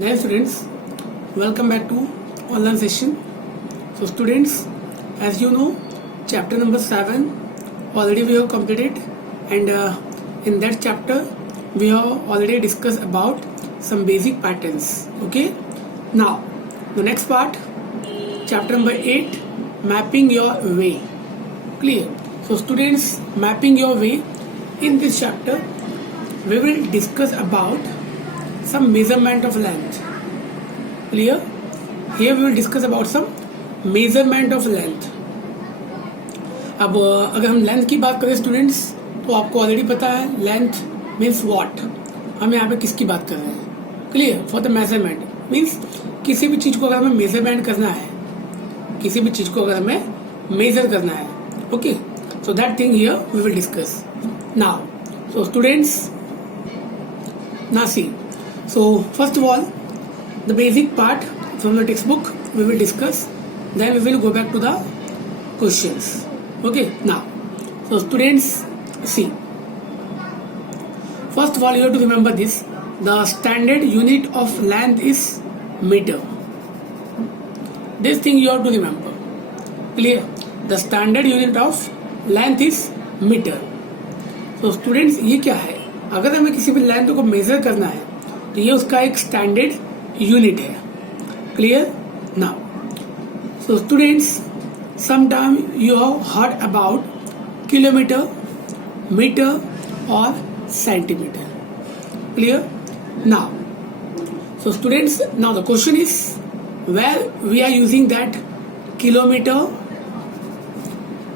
Dear students, welcome back to online session. So students, as you know, chapter number 7 already we have completed, and in that chapter we have already discussed about some basic patterns. Okay, now the next part, chapter number 8, mapping your way. Clear? So students, mapping your way, in this chapter we will discuss about some measurement of length. Clear? Here we will discuss about some measurement of length. अब अगर हम length की बात करें students, तो आपको already पता है लेंथ मीन्स वॉट. हम यहाँ पे किसकी बात कर रहे हैं? Clear? For the measurement means किसी भी चीज को अगर हमें मेजरमेंट करना है, किसी भी चीज को अगर हमें मेजर करना है. Okay, so that thing here we will discuss now. So students, now see. So first of all, the basic part from the textbook we will discuss. Then we will go back to the questions. Okay. Now, so students, see. First of all, you have to remember this. The standard unit of length is meter. This thing you have to remember. Clear? The standard unit of length is meter. So students, ये क्या है? अगर हमें किसी भी length को major करना है तो ये उसका एक स्टैंडर्ड यूनिट है. Clear? Now, so students, sometime you have heard about kilometre, metre और centimetre. Clear? Now, so students, now the question is where we are using that kilometre,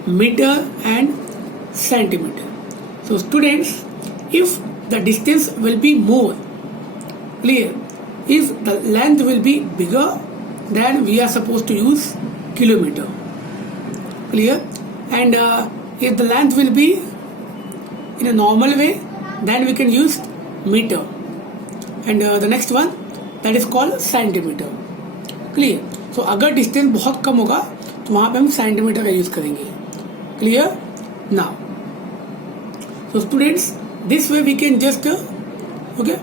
metre and centimetre. So students, if the distance will be more, clear, if the length will be bigger, then we are supposed to use kilometer. Clear? And if the length will be in a normal way, then we can use meter. And the next one, that is called centimeter. Clear? So अगर distance बहुत कम होगा तो वहाँ पे हम centimeter का use करेंगे. Clear? Now, so students, this way we can just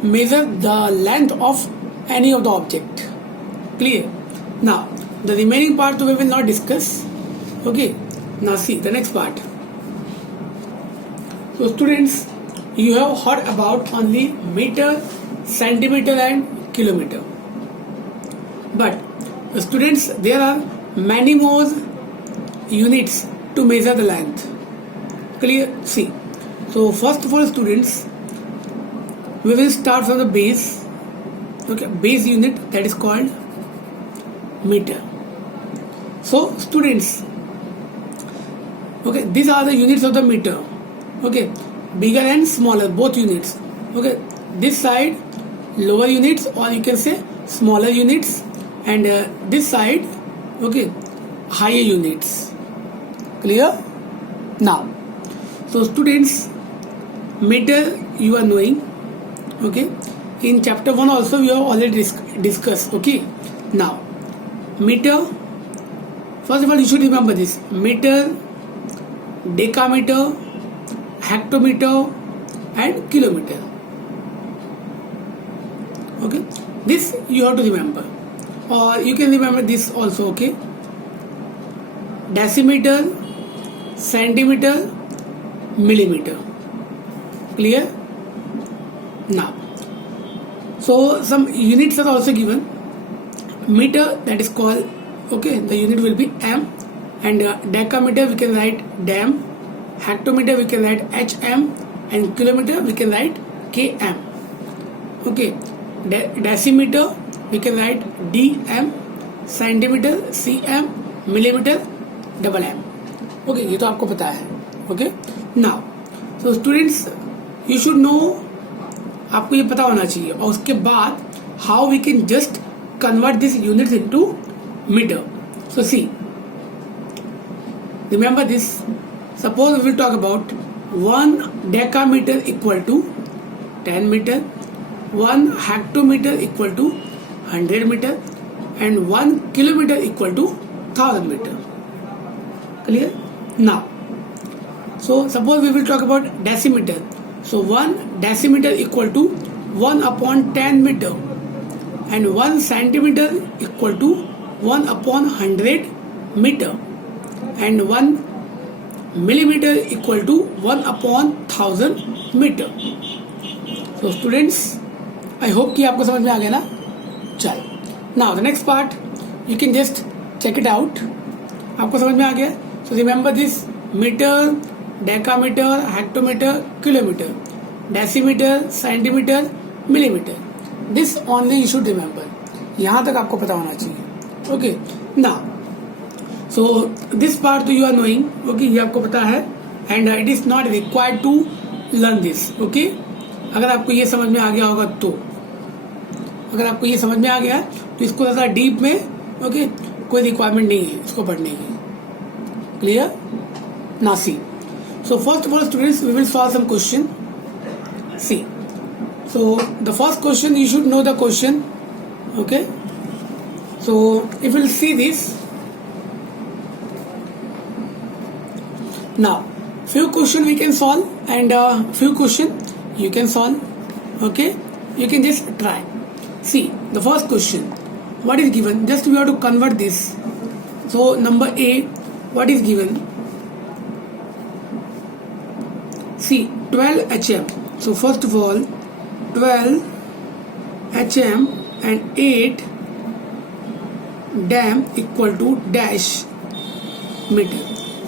measure the length of any of the object. Clear? Now the remaining part we will not discuss. Okay, now see the next part. So students, you have heard about only meter, centimeter and kilometer, but students, there are many more units to measure the length. Clear? See. So first of all, students, we will start from the base. Okay, base unit, that is called meter. So students, okay, these are the units of the meter. Okay, bigger and smaller, both units. Okay, this side lower units, or you can say smaller units, and this side, okay, higher units. Clear? Now, so students, meter you are knowing. Okay, in chapter 1 also we have already discussed. Okay, now meter, first of all you should remember this: meter, decameter, hectometer and kilometer. Okay, this you have to remember, or you can remember this also. Okay, decimeter, centimeter, millimeter. Clear? Now, so some units are also given. Meter, that is called, okay, the unit will be m, and decameter we can write dem, hectometer we can write hm, and kilometer we can write km. Okay, decimeter we can write dm, centimeter cm, millimeter double m. Okay, ये तो आपको पता है. Okay, now, so students, you should know, आपको ये पता होना चाहिए. और उसके बाद how we can just convert this units into meter. So see, remember this. Suppose we will talk about 1 decameter equal to 10 meter, 1 hectometer equal to 100 meter, and 1 kilometer equal to 1000 meter. Clear? Now, so suppose we will talk about decimeter. 1 decimeter equal to 1 upon 10 meter. and 1 centimeter equal to 1 upon 100 meter and 1 millimeter equal to 1 upon 1000 meter. So students, I hope कि आपको समझ में आ गया ना. चलो, now the next part you can just check it out. आपको समझ में आ गया. So remember this: meter, decameter, hectometer, kilometer, decimeter, centimeter, millimeter. This only you should remember. यहाँ तक आपको पता होना चाहिए. Okay, now so this part you are knowing. Okay, ये आपको पता है and it is not required to learn this. Okay, अगर आपको ये समझ में आ गया होगा तो, अगर आपको ये समझ में आ गया तो इसको ज़्यादा डीप में okay कोई रिक्वायरमेंट नहीं है इसको पढ़ने की. Clear? Now see. So first of all, students, we will solve some question. See. So the first question, you should know the question. Okay. So if we'll see this. Now, few question we can solve and few question you can solve. Okay. You can just try. See the first question. What is given? Just we have to convert this. So number A, what is given? See 12 hm. So first of all, 12 hm and 8 dam equal to dash meter.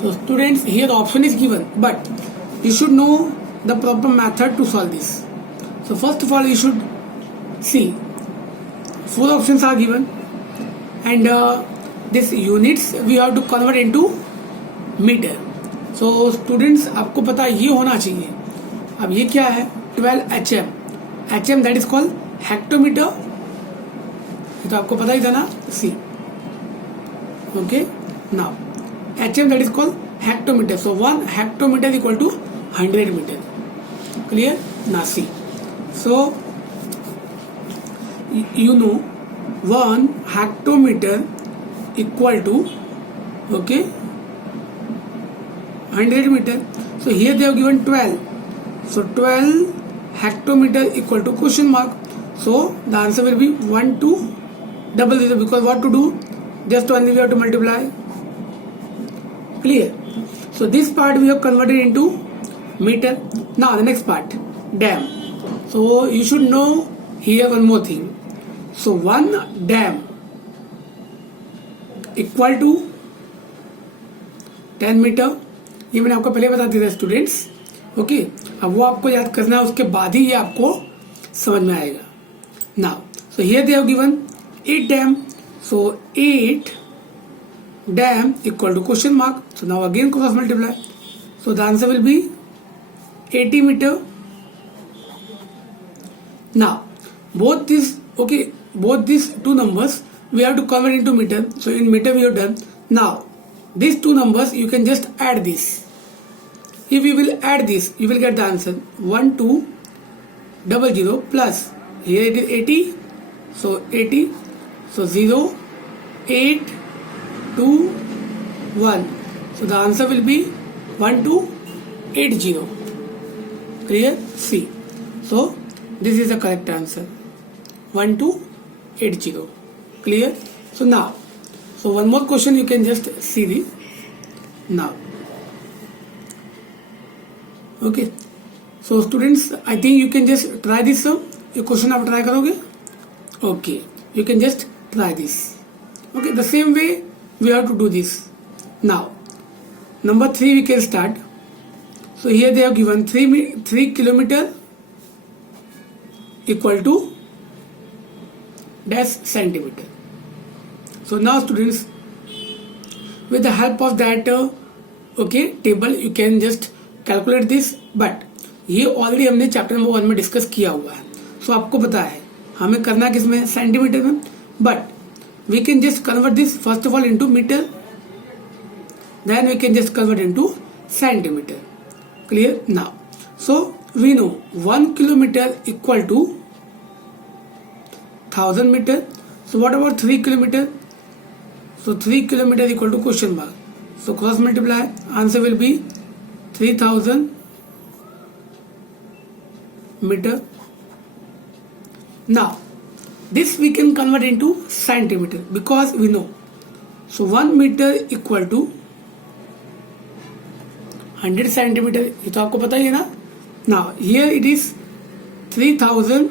So students, here the option is given, but you should know the proper method to solve this. So first of all, you should see 4 options are given and this units we have to convert into meter. So students, आपको पता ये होना चाहिए. अब ये क्या है? 12 hm. hm that is called hectometer. ये तो आपको पता ही था ना. See. Okay. Now hm that is called hectometer. So 1 hectometer equal to 100 meter. Clear? Now see. So you know 1 hectometer equal to okay 100 meter. So here they have given 12. So 12 hectometer equal to question mark. So the answer will be 1 to double 0 because what to do? Just only we have to multiply. Clear? So this part we have converted into meter. Now the next part, dam. So you should know here one more thing. So 1 dam equal to 10 meter. ये मैंने आपको पहले बता दिया था students. Okay, अब वो आपको याद करना है, उसके बाद ही ये आपको समझ में आएगा. Now so here they have given 8 dam. So 8 dam equal to question mark. So now again cross multiply. So the answer will be 80 metre. नाउ both these two numbers we have to convert into meter. So in meter we have done. Now these two numbers you can just add this. If you will add this, you will get the answer 1200 plus here it is 80. So 80. So 0 8 2 1. So the answer will be 1280. Clear? C. So this is the correct answer. 1280. Clear? So now, so one more question you can just see this now. Okay. So students, I think you can just try this sum. ये question आप try करोगे? Okay. You can just try this. Okay. The same way we have to do this. Now, number 3 we can start. So here they have given 3 kilometer equal to dash centimeter. So now students, with the help of that table you can just calculate this. But ये already हमने chapter number 1 में discuss किया हुआ है. सो आपको पता है हमें करना किस में, सेंटीमीटर में. But we can just convert this first of all into metre, then we can just convert into centimetre. Clear? Now so we know 1 kilometre equal to 1000 meter. So what about 3 kilometer? So 3 kilometer equal to question mark. So cross multiply. Answer will be 3000 meter. Now This we can convert into centimeter because we know. So 1 meter equal to 100 centimeter. ये तो आपको पता ही है ना. Now here it is 3000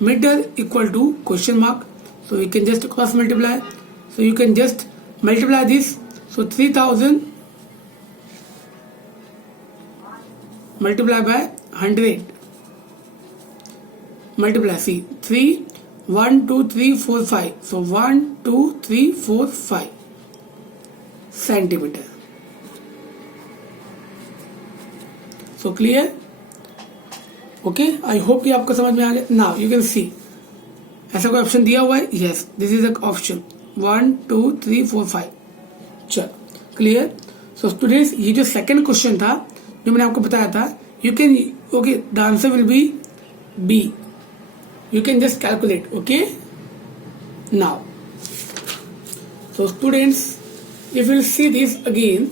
meter equal to question mark. So we can just cross multiply. So you can just multiply this. So 3000 multiply by 100. Multiply. See 3, 1, 2, 3, 4, 5. So 1, 2, 3, 4, 5 centimeter. So clear? Okay, I hope ये आपको समझ में आ गया. Now you can see ऐसा कोई option दिया हुआ है. Yes, this is an option 1, 2, 3, 4, 5. चल क्लियर. सो स्टूडेंट्स ये जो सेकंड क्वेश्चन था जो मैंने आपको बताया था, you can okay the answer will be B. You can just calculate. Okay, now so students, if you see this again,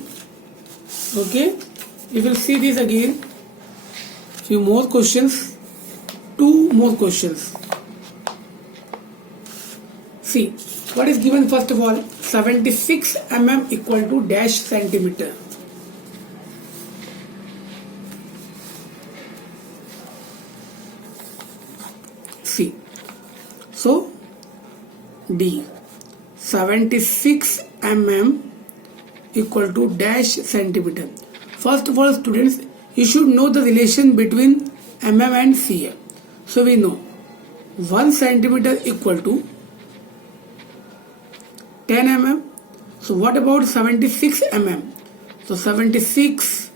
okay, if you see this again, few more questions, 2 more questions. See what is given. First of all, 76 mm equal to dash centimeter. See, so D 76 mm equal to dash centimeter. First of all, students, you should know the relation between mm and cm. So we know 1 centimeter equal to 10 mm. So what about 76 mm? So 76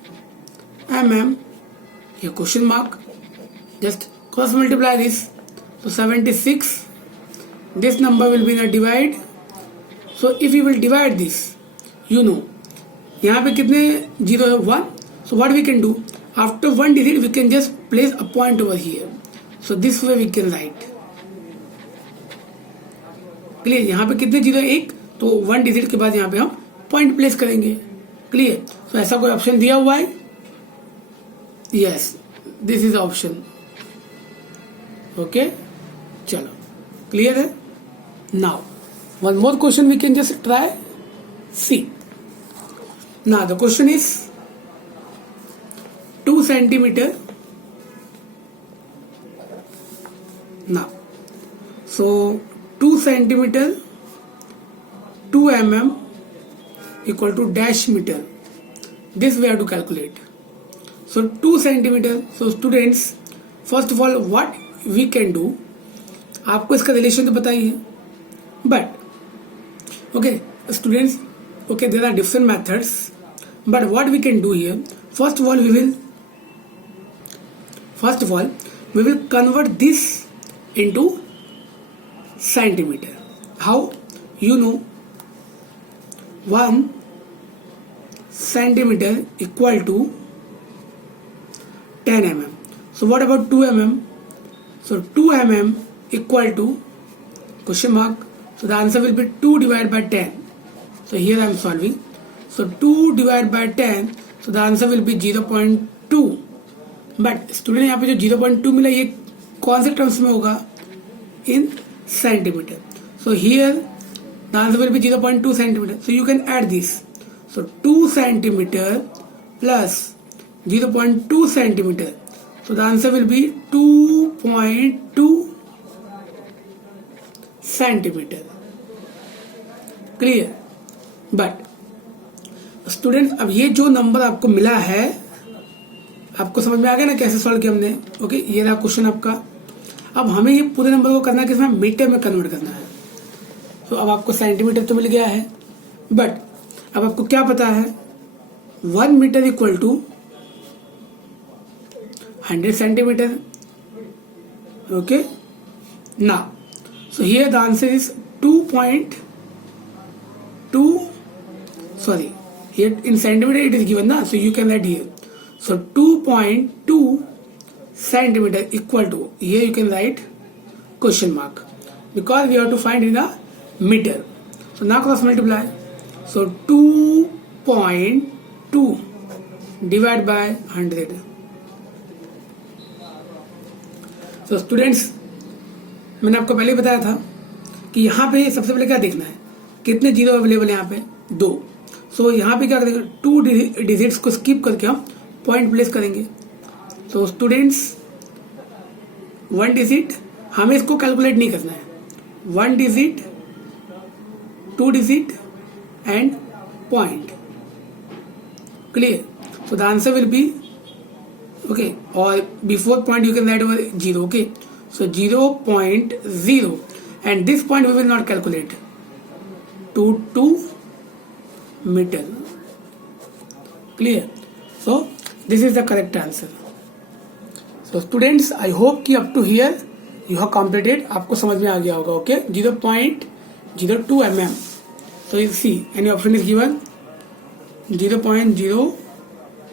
mm, here question mark, just cross multiply this. So 76, this number will be in a divide. So if you will divide this, you know यहाँ पे कितने zero है 1. So what we can do, after one digit we can just place a point over here. So this way we can write. Clear. यहाँ पे कितने zero है 1, तो 1 digit के बाद यहाँ पे हम पॉइंट प्लेस करेंगे. क्लियर. तो ऐसा कोई ऑप्शन दिया हुआ है. Yes, this is option. Okay, चलो क्लियर है. Now one more question we can just try. See now the question is 2 centimeter. Now so 2 centimeter 2 mm equal to dash meter. This we have to calculate. So 2 centimeter. So students, first of all what we can do, आपको इसका relation तो पता ही है, but okay students, okay, there are different methods, but what we can do here, first of all we will convert this into centimeter. How? You know 1 centimeter equal to 10 mm. So what about 2 mm? So 2 mm equal to question mark. So the answer will be 2 divided by 10. So here I am solving. So 2 divided by 10. So the answer will be 0.2. But student यहाँ पे जो 0.2 मिला ये कौन से terms में होगा? In centimeter. So here the answer will be 0.2 centimeter. So you can add this. So 2 centimeter plus 0.2 centimeter. So the answer will be 2.2 centimeter. Clear? But students अब ये जो नंबर आपको मिला है, आपको समझ में आ गया ना कैसे सॉल्व किया हमने. ओके, ये रहा क्वेश्चन आपका. अब हमें ये पूरे नंबर को करना है किसमें? मीटर में कन्वर्ट करना है. तो अब आपको सेंटीमीटर तो मिल गया है, बट अब आपको क्या पता है? 1 metre equal to 100 centimetre. Okay, ना so here the answer is 2.2. Sorry, here in centimeter it is given na, so you can write here. So 2.2 centimeter equal to, here you can write question mark because we have to find in the meter. So now cross multiply. So 2.2 divided by 100. So students, मैंने आपको पहले ही बताया था कि यहाँ पे सबसे पहले क्या देखना है, कितने जीरो अवेलेबल है यहाँ पे, 2। सो यहाँ पे क्या करेंगे, 2 डिजिट्स को स्किप करके हम पॉइंट प्लेस करेंगे। सो स्टूडेंट्स 1 डिजिट हमें इसको कैलकुलेट नहीं करना है, 1 digit 2 digit and point, clear. So the answer will B okay, or before point you can write over 0, okay, so 0.0 and this point we will not calculate, 2 meter, clear. So this is the correct answer. So students, I hope कि up to here you have completed, आपको समझ में आ गया होगा, okay, 0.02 mm. So you see any option is given 0.0,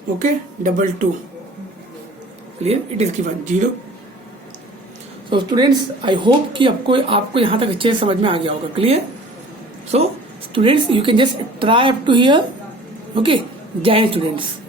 okay, 22, clear, it is given 0. So students, I hope कि आपको यहाँ तक अच्छे से समझ में आ गया होगा, clear. So students, you can just try up to here, okay. जय हिंद students.